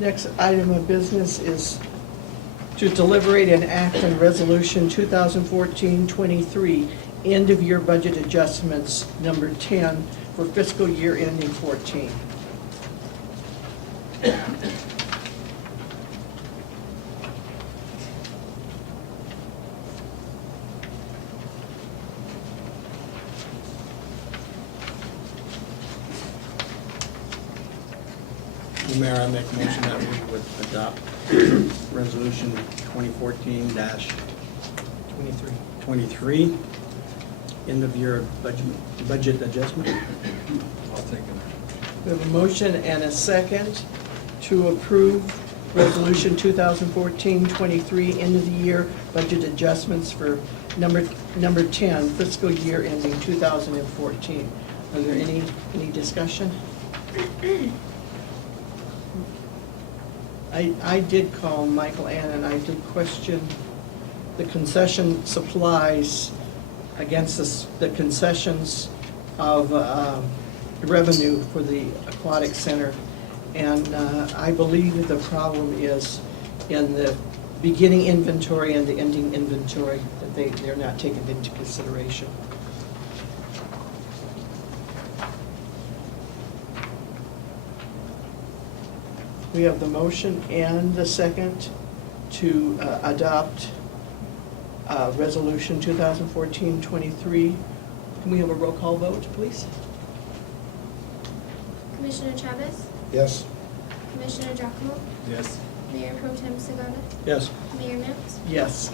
Next item of business is to deliberate and act on Resolution 2014-23, end-of-year budget adjustments, number 10, for fiscal year ending 14. Mayor, I make a motion that we would adopt Resolution 2014-23, end of year budget adjustment. I'll take it. We have a motion and a second to approve Resolution 2014-23, end of the year budget adjustments for number 10, fiscal year ending 2014. Are there any discussion? I did call Michael Ann and I did question the concession supplies against the concessions of revenue for the Aquatic Center. And I believe the problem is in the beginning inventory and the ending inventory, that they're not taken into consideration. We have the motion and the second to adopt Resolution 2014-23. Can we have a roll call vote, please? Commissioner Chavez? Yes. Commissioner Giacomo? Yes. Mayor Pro Tem Segata? Yes. Mayor Mims? Yes.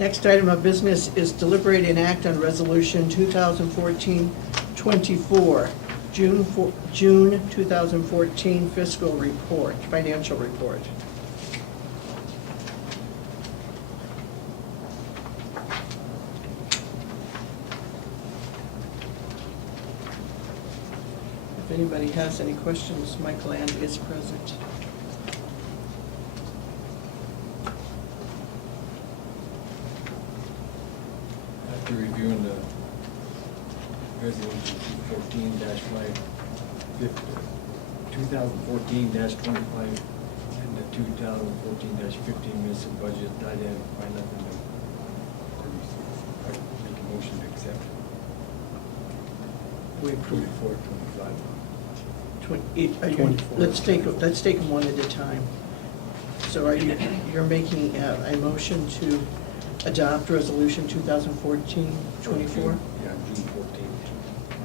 Next item of business is deliberate and act on Resolution 2014-24, June 2014 fiscal report, financial report. If anybody has any questions, Michael Ann is present. After reviewing the resolution 2014-25 and the 2014-15 municipal budget, I didn't find nothing to make a motion to accept. We approve 24, 25. Let's take them one at a time. So you're making a motion to adopt Resolution 2014-24? Yeah, June 14.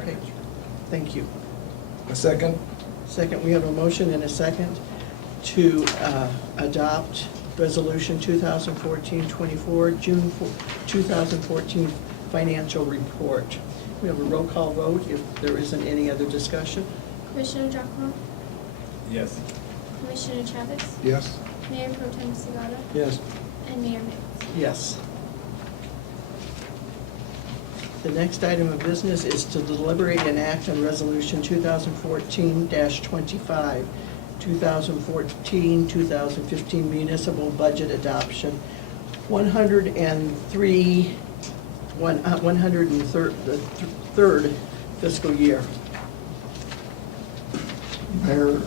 Okay, thank you. A second? Second, we have a motion and a second to adopt Resolution 2014-24, June 2014 financial report. We have a roll call vote if there isn't any other discussion. Commissioner Giacomo? Yes. Commissioner Chavez? Yes. Mayor Pro Tem Segata? Yes. And Mayor Mims? Yes. The next item of business is to deliberate and act on Resolution 2014-25, 2014-2015 municipal budget adoption, 103rd fiscal year. Mayor,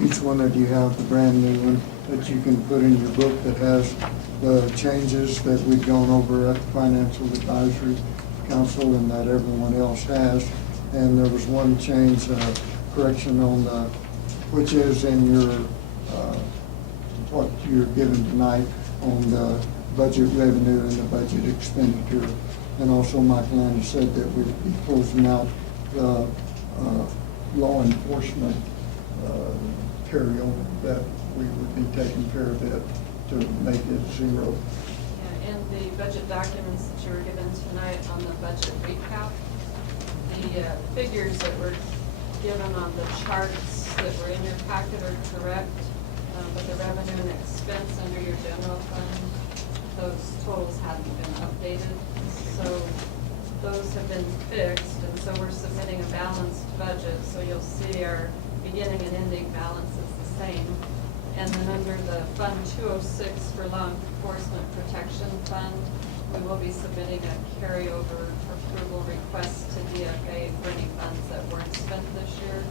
each one of you have the brand new one that you can put in your book that has the changes that we've gone over at the Financial Advisory Council and that everyone else has. And there was one change, correction on the, which is in your, what you're given tonight on the budget revenue and the budget expenditure. And also Mike Landy said that we'd be closing out the law enforcement carryover, that we would be taking care of it to make it zero. Yeah, in the budget documents that you were given tonight on the budget recap, the figures that were given on the charts that were in your packet are correct, but the revenue and expense under your general fund, those totals hadn't been updated. So those have been fixed, and so we're submitting a balanced budget. So you'll see our beginning and ending balance is the same. And then under the Fund 206 for Enforcement Protection Fund. We will be submitting a carryover approval request to DFA for any funds that weren't spent this year.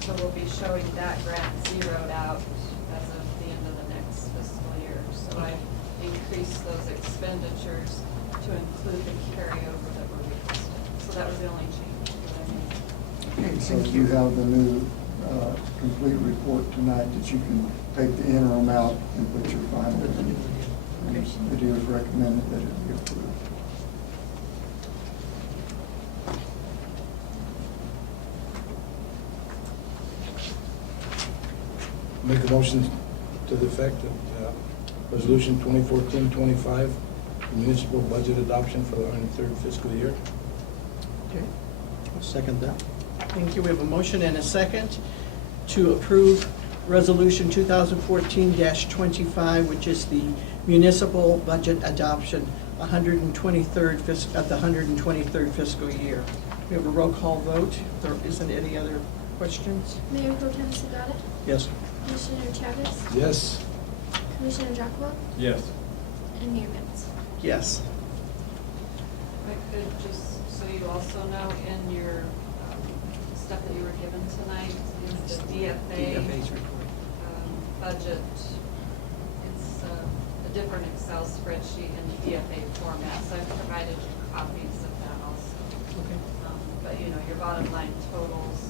So we'll be showing that grant zeroed out as of the end of the next fiscal year. So I increased those expenditures to include the carryover that we're requesting. So that was the only change that I made. Okay, So thank you you. have the new complete report tonight that you can take the interim out and put your final in. Okay. It is recommended that it be approved. Make a motion to the effect that Resolution 2014-25, municipal budget adoption for the 103rd fiscal year. Okay, I'll second that. thank you. We have a motion and a second to approve Resolution 2014-25, which is the municipal budget adoption, 123rd of the 123rd fiscal year. We have a roll call vote. There isn't any other questions? Mayor Pro Tem Sagata, Yes. Commissioner Chavez, Yes. Commissioner Giacomo, Yes. and Mayor Mintz. Yes. I could just, so you also know, in your stuff that you were given tonight is the DFA's report. budget. It's a different Excel spreadsheet in the DFA format, so I've provided you copies of that also. Okay. But you know, your bottom line totals,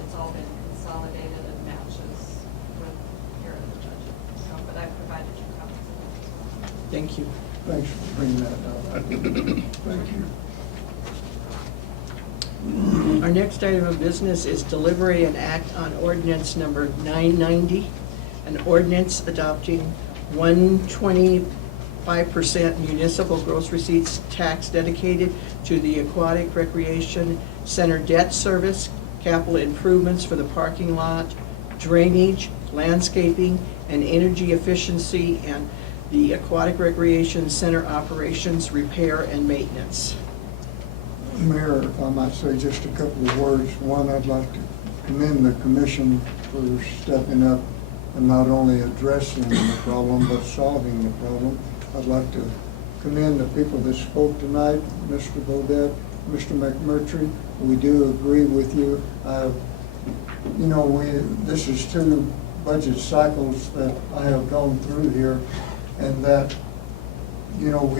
it's all been consolidated and matches with your other budget. So, but I provided you copies of that as well. Thank you. Thanks for bringing that up. Thank you. Our next item of business is delivery and act on ordinance number 990, an ordinance adopting 125% municipal gross receipts tax dedicated to the Aquatic Recreation Center Debt Service, capital improvements for the parking lot, drainage, landscaping, and energy efficiency, and the Aquatic Recreation Center operations, repair, and maintenance. Mayor, if I might say just a couple of words. One, I'd like to commend the commission for stepping up and not only addressing the problem, but solving the problem. I'd like to commend the people that spoke tonight, Mr. Bodett, Mr. McMurtry. We do agree with you. You know, this is 2 budget cycles that I have gone through here, and that, you know,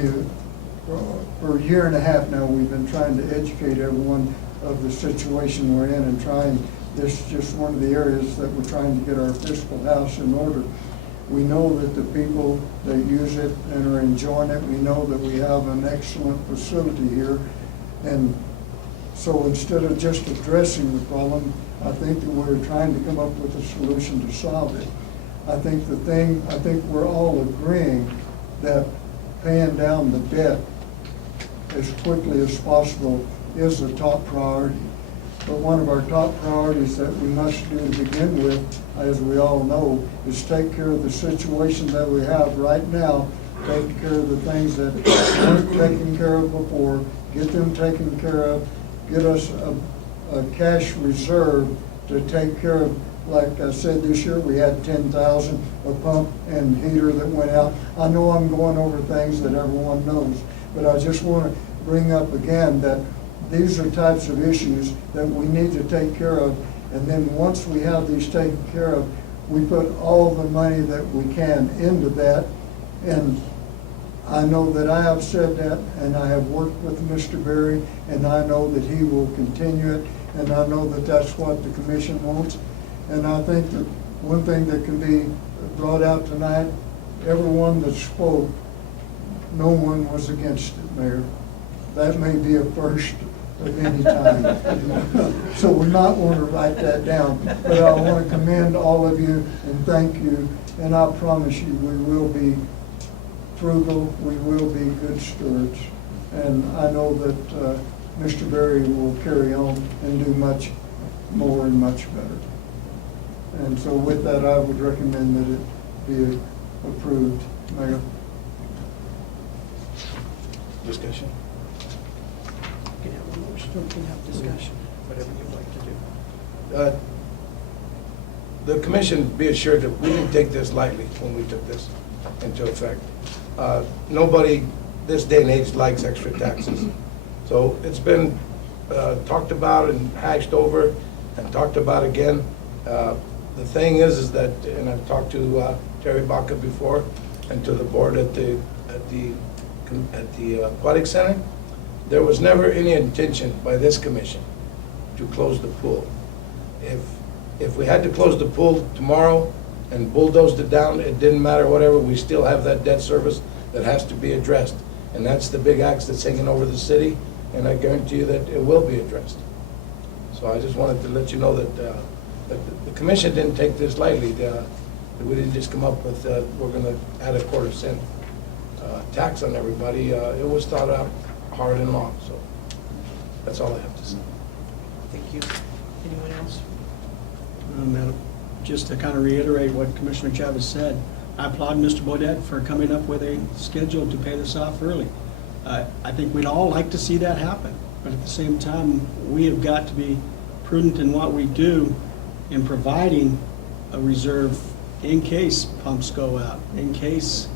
for a year and a half now, we've been trying to educate everyone of the situation we're in and trying, this is just one of the areas that we're trying to get our fiscal house in order. We know that the people that use it and are enjoying it, we know that we have an excellent facility here. And so instead of just addressing the problem, I think that we're trying to come up with a solution to solve it. I think we're all agreeing that paying down the debt as quickly as possible is a top priority. But one of our top priorities that we must do to begin with, as we all know, is take care of the situation that we have right now, take care of the things that weren't taken care of before, get them taken care of, get us a cash reserve to take care of. Like I said, this year we had 10,000, a pump and heater that went out. I know I'm going over things that everyone knows, but I just want to bring up again that these are types of issues that we need to take care of. And then once we have these taken care of, we put all the money that we can into that. And I know that I have said that, and I have worked with Mr. Berry, and I know that he will continue it, and I know that that's what the commission wants. And I think that one thing that can be brought out tonight, everyone that spoke, no one was against it, Mayor. That may be a first of any time. So we might want to write that down. But I want to commend all of you and thank you. And I promise you, we will be frugal, we will be good stewards. And I know that Mr. Berry will carry on and do much more and much better. And so with that, I would recommend that it be approved, Mayor. Discussion? You can have a motion, you can have discussion, whatever you'd like to do. The commission, be assured that we didn't take this lightly when we took this into effect. nobody this day and age likes extra taxes. So it's been talked about and hashed over and talked about again. The thing is that, and I've talked to Terry Baca before and to the board at the Aquatic Center, there was never any intention by this commission to close the pool. If we had to close the pool tomorrow and bulldozed it down, it didn't matter, whatever, we still have that debt service that has to be addressed. And that's the big axe that's hanging over the city, and I guarantee you that it will be addressed. So I just wanted to let you know that the commission didn't take this lightly. We didn't just come up with, we're gonna add a 1/4 cent tax on everybody. It was thought out hard and long, so that's all I have to say. Thank you. Anyone else? Madam, just to kind of reiterate what Commissioner Chavez said, I applaud Mr. Bodett for coming up with a schedule to pay this off early. I think we'd all like to see that happen, but at the same time, we have got to be prudent in what we do in providing a reserve in case pumps go out, in case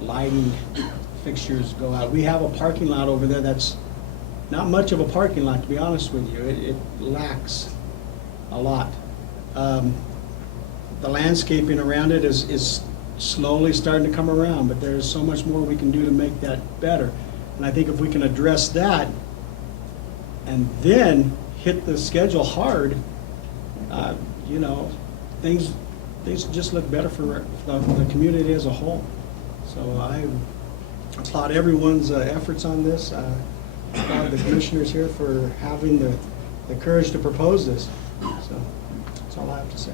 lighting fixtures go out. We have a parking lot over there that's not much of a parking lot, to be honest with you. It lacks a lot. The landscaping around it is slowly starting to come around, but there's so much more we can do to make that better. And I think if we can address that and then hit the schedule hard, you know, things just look better for the community as a whole. So I applaud everyone's efforts on this. I applaud the commissioners here for having the courage to propose this. So that's all I have to say.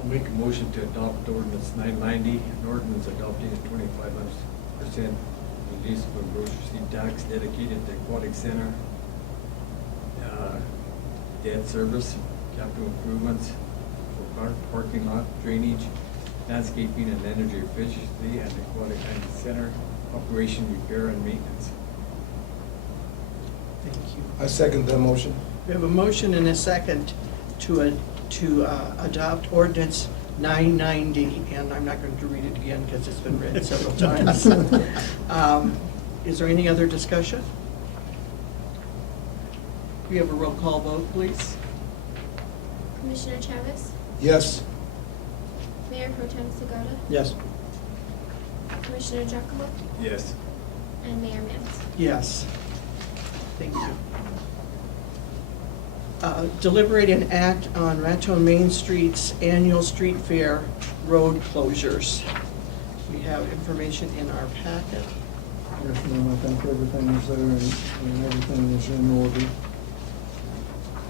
I'll make a motion to adopt ordinance 990, an ordinance adopting a 25% municipal grocery tax dedicated to Aquatic Center Debt Service, capital improvements for parking lot, drainage, landscaping and energy efficiency, and Aquatic Center operation, repair, and maintenance. Thank you. I second that motion. We have a motion and a second to adopt ordinance 990, and I'm not going to read it again because it's been read several times. Is there any other discussion? We have a roll call vote, please. Commissioner Chavez? Yes. Mayor Pro Tem Segura? Yes. Commissioner Giacomo? Yes. And Mayor Mans. Yes. Thank you. Deliberate and act on Raton Main Street's annual street fair road closures. We have information in our packet. Yes, ma'am, I think everything is there and everything is in order.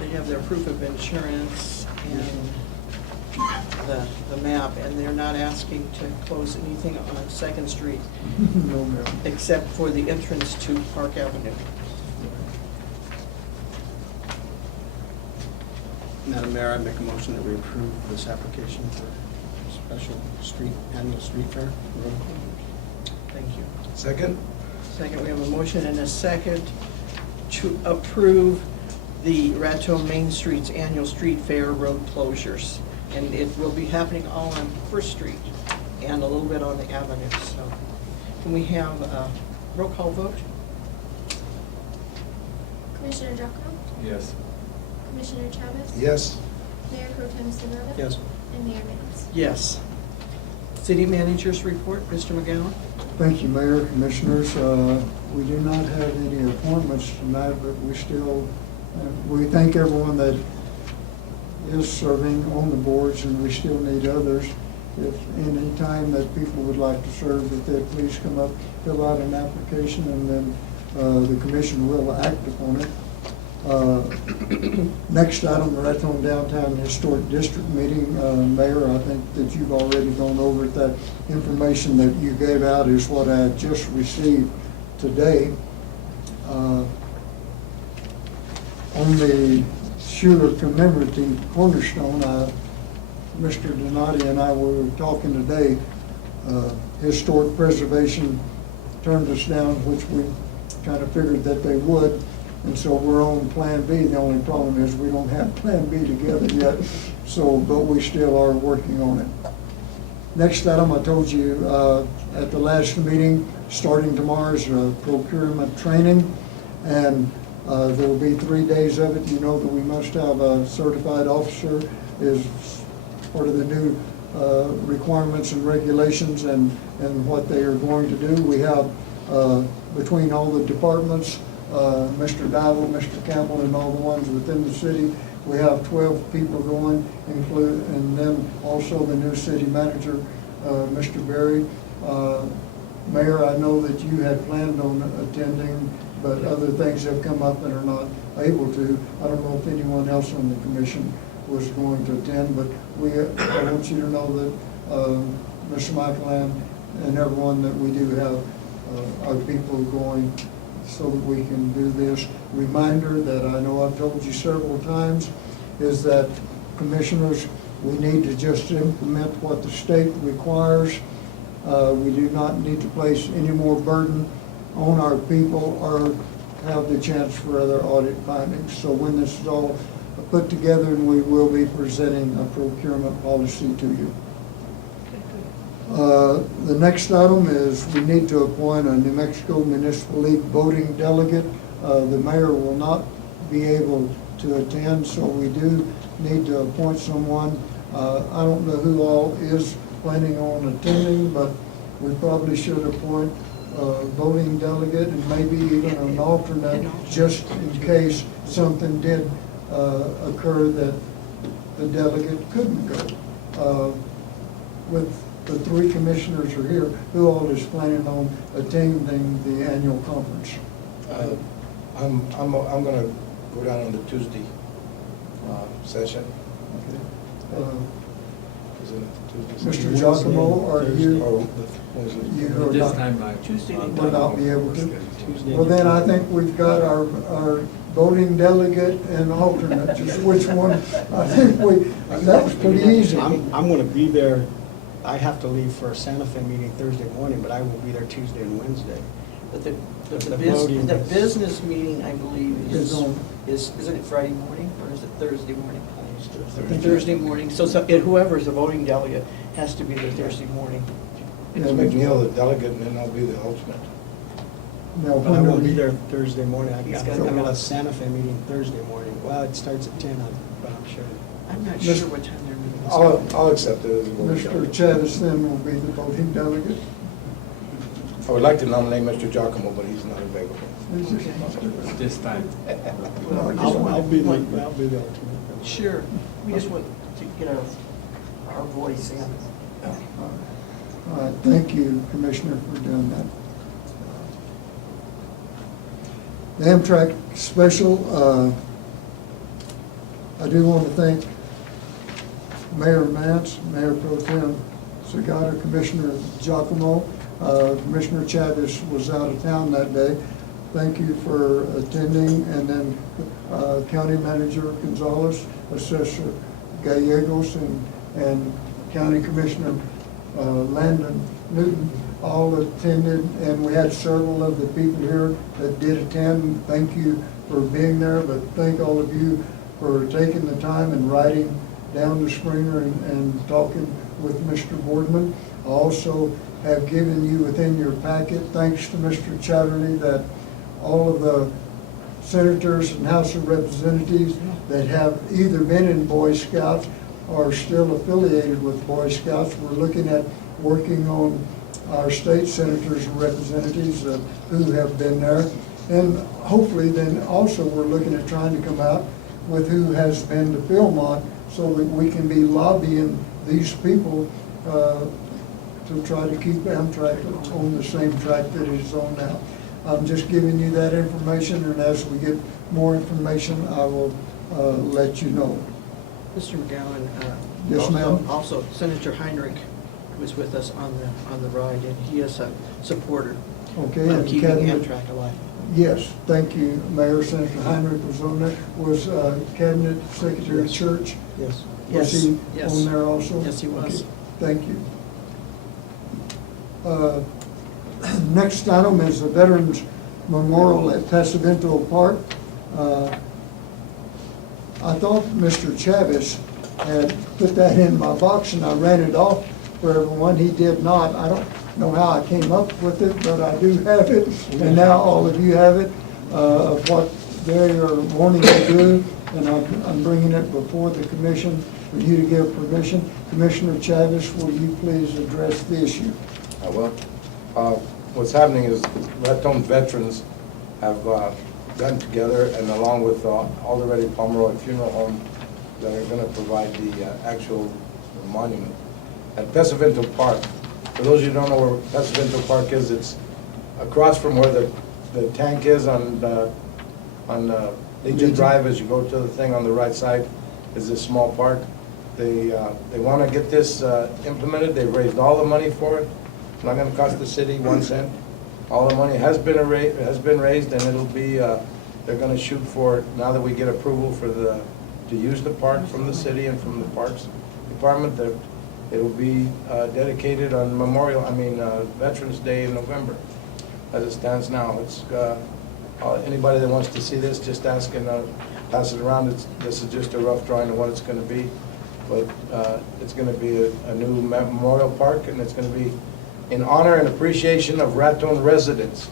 They have their proof of insurance and the map, and they're not asking to close anything on Second Street No, ma'am. except for the entrance to Park Avenue. Madam Mayor, I make a motion that we approve this application for special annual street fair road closures. Thank you. Second? Second, we have a motion and a second to approve the Raton Main Street's annual street fair road closures. And it will be happening all on First Street and a little bit on the avenue, so. Can we have a roll call vote? Commissioner Giacomo? Yes. Commissioner Chavez? Yes. Mayor Pro Tem Segura? Yes. And Mayor Mans. Yes. City Manager's report, Mr. McGowan? Thank you, Mayor, Commissioners. We do not have any appointments tonight, but we still, we thank everyone that is serving on the boards, and we still need others. If any time that people would like to serve, that they please come up, fill out an application, and then the commission will act upon it. Next item, the Raton Downtown Historic District meeting. Mayor, I think that you've already gone over it. That information that you gave out is what I just received today. On the Schuler commemorative cornerstone, Mr. Donati and I were talking today. Historic preservation turned us down, which we kind of figured that they would. And so we're on Plan B. The only problem is we don't have Plan B together yet. So, but we still are working on it. Next item, I told you at the last meeting, starting tomorrow is procurement training, and there will be 3 days of it. You know that we must have a certified officer is part of the new requirements and regulations and what they are going to do. We have, between all the departments, Mr. Dival, Mr. Campbell, and all the ones within the city, we have 12 people going, and then also the new city manager, Mr. Berry. Mayor, I know that you had planned on attending, but other things have come up and are not able to. I don't know if anyone else on the commission was going to attend, but I want you to know that Mr. Michael and everyone, that we do have our people going so that we can do this. Reminder that I know I've told you several times is that, commissioners, we need to just implement what the state requires. We do not need to place any more burden on our people or have the chance for other audit findings. So when this is all put together, and we will be presenting a procurement policy to you. The next item is we need to appoint a New Mexico Municipal League voting delegate. The mayor will not be able to attend, so we do need to appoint someone. I don't know who all is planning on attending, but we probably should appoint a voting delegate and maybe even an alternate, just in case something did occur that the delegate couldn't go. With the 3 commissioners are here, who all is planning on attending the annual conference? I'm gonna go down on the Tuesday session. Okay. Is it Tuesday? Mr. Giacomo, are you, Or was it? you are This not, time I. Tuesday, will not be able to? Tuesday. Well, then I think we've got our voting delegate and alternate, just which one, I think that was pretty easy. I'm gonna be there. I have to leave for a Santa Fe meeting Thursday morning, but I will be there Tuesday and Wednesday. But the The voting the is- business meeting, I believe, Is on- isn't it Friday morning, or is it Thursday morning? Thursday. Thursday morning, so whoever's the voting delegate has to be there Thursday morning. Yeah, It's McNeil, the delegate, and then I'll be the alternate. Now, But I when do won't be we- there Thursday morning. He's I'm gotta come at a out. Santa Fe meeting Thursday morning. Well, it starts at 10, but I'm sure. I'm not Mr. sure what time their meeting is. I'll accept it as a voting Mr. delegate. Chavez then will be the voting delegate. I would like to nominate Mr. Giacomo, but he's not available. This time. Well, we just I'll want- be the alternate. Sure, we just want to get our voice in. All right, thank you, Commissioner, for doing that. The Amtrak special, I do want to thank Mayor Mance, Mayor Pro Tem Sagata, Commissioner Giacomo. Commissioner Chavez was out of town that day. Thank you for attending, and then County Manager Gonzalez, Assessor Gallegos, and County Commissioner Landon Newton all attended, and we had several of the people here that did attend. Thank you for being there, but thank all of you for taking the time and riding down to Springer and talking with Mr. Boardman. I also have given you within your packet, thanks to Mr. Chatterley, that all of the senators and House of Representatives that have either been in Boy Scouts or still affiliated with Boy Scouts, we're looking at working on our state senators and representatives who have been there. And hopefully then also we're looking at trying to come out with who has been to Philmont so that we can be lobbying these people to try to keep Amtrak on the same track that it is on now. I'm just giving you that information, and as we get more information, I will let you know. Mr. McGowan. Yes, also- ma'am. Also, Senator Heinrich was with us on the ride, and he is a supporter Okay, of and keeping Cabinet, Amtrak alive. yes, thank you, Mayor. Senator Heinrich was on there. Was Cabinet Secretary Church, Yes. was Yes, he yes. on there also? Yes, he was. Okay, thank you. Next item is the Veterans Memorial at Pasavento Park. I thought Mr. Chavez had put that in my box, and I ran it off for everyone. He did not. I don't know how I came up with it, but I do have it, and now all of you have it, of what they are wanting to do, and I'm bringing it before the commission for you to give permission. Commissioner Chavez, will you please address the issue? I will. What's happening is Raton veterans have gotten together, and along with Alderete Pomeroy Funeral Home, that are gonna provide the actual monument. At Pesavento Park, for those of you who don't know where Pesavento Park is, it's across from where the tank is on Legion Drive. As you go to the thing on the right side, is this small park. They wanna get this implemented. They've raised all the money for it. It's not gonna cost the city 1 cent. All the money has been raised, and it'll be, they're gonna shoot for, now that we get approval for to use the park from the city and from the Parks Department, that it'll be dedicated on Veterans Day in November. As it stands now, it's, anybody that wants to see this, just ask and pass it around. This is just a rough drawing of what it's gonna be, but it's gonna be a new memorial park, and it's gonna be in honor and appreciation of Raton residents,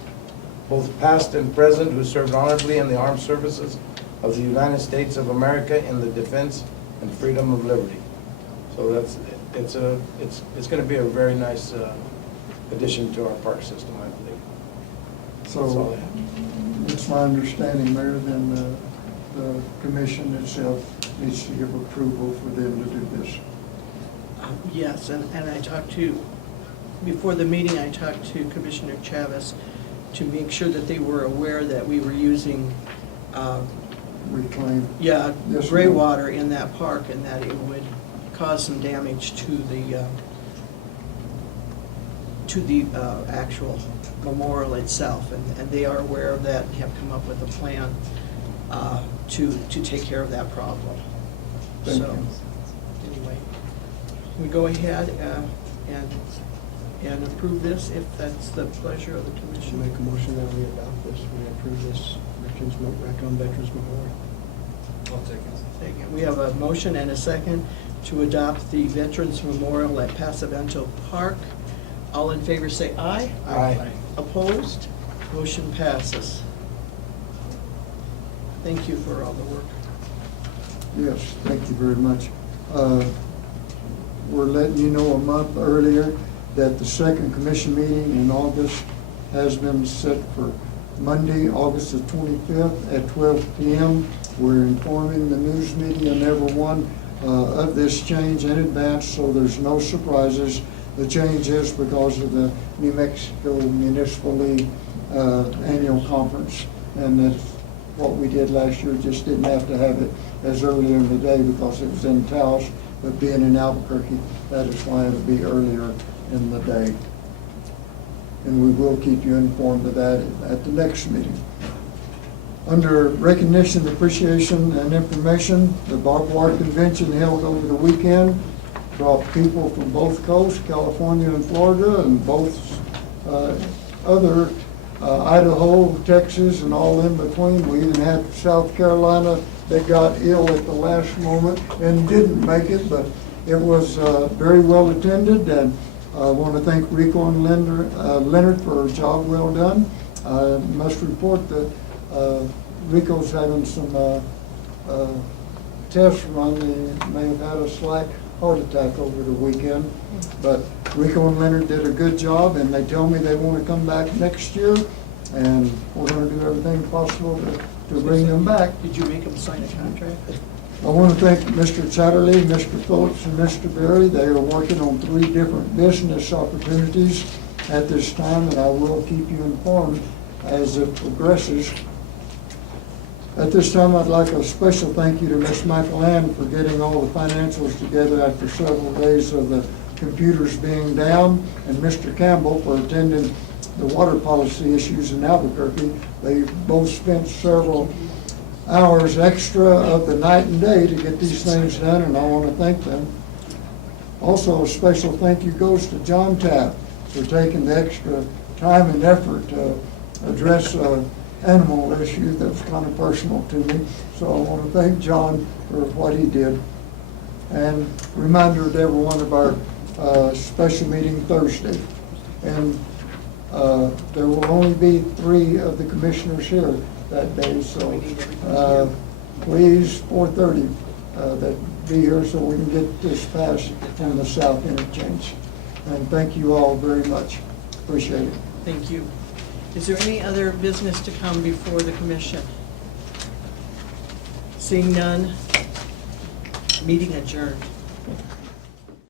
both past and present, who served honorably in the armed services of the United States of America in the defense and freedom of liberty. So it's going to be a very nice addition to our park system, I believe. That's all So I have. it's my understanding, Mayor, then the commission itself needs to give approval for them to do this. Yes, and I talked to, before the meeting, I talked to Commissioner Chavez to make sure that they were aware that we were using, Reclaim. yeah, Yes, gray ma'am. water in that park, and that it would cause some damage to the actual memorial itself, and they are aware of that and have come up with a plan to take care of that problem. Thank So, you. anyway, we go ahead and approve this if that's the pleasure of the Should commission. make a motion that we adopt this, we approve this Raton Veterans Memorial. I'll take it. Second. We have a motion and a second to adopt the Veterans Memorial at Pasavento Park. All in favor say aye. Aye. Opposed? Motion passes. Thank you for all the work. Yes, thank you very much. We're letting you know a month earlier that the second commission meeting in August has been set for Monday, August the 25th at 12 p.m. We're informing the news media and everyone of this change in advance, so there's no surprises. The change is because of the New Mexico Municipal League annual conference, and that's what we did last year. Just didn't have to have it as earlier in the day because it was in Taos, but being in Albuquerque, that is why it'll be earlier in the day. And we will keep you informed of that at the next meeting. Under recognition, appreciation, and information, the barbed wire convention held over the weekend brought people from both coasts, California and Florida, and both other Idaho, Texas, and all in between. We even had South Carolina that got ill at the last moment and didn't make it, but it was very well attended, and I want to thank Rico and Leonard for a job well done. I must report that Rico's having some tests run. He may have had a slight heart attack over the weekend, but Rico and Leonard did a good job, and they tell me they want to come back next year, and we're going to do everything possible to bring them back. Did you make them sign a contract? I want to thank Mr. Chatterley, Mr. Phillips, and Mr. Berry. They are working on 3 different business opportunities at this time, and I will keep you informed as it progresses. At this time, I'd like a special thank you to Ms. Michael Ann for getting all the financials together after several days of the computers being down, and Mr. Campbell for attending the water policy issues in Albuquerque. They both spent several hours extra of the night and day to get these things done, and I want to thank them. Also, a special thank you goes to John Tapp for taking the extra time and effort to address an animal issue that was kind of personal to me. So I want to thank John for what he did. And reminder to everyone of our special meeting Thursday. And there will only be 3 of the commissioners here that day, so please, 4:30, that be here so we can get this passed on the south interchange. And thank you all very much. Appreciate it. Thank you. Is there any other business to come before the commission? Seeing none, meeting adjourned.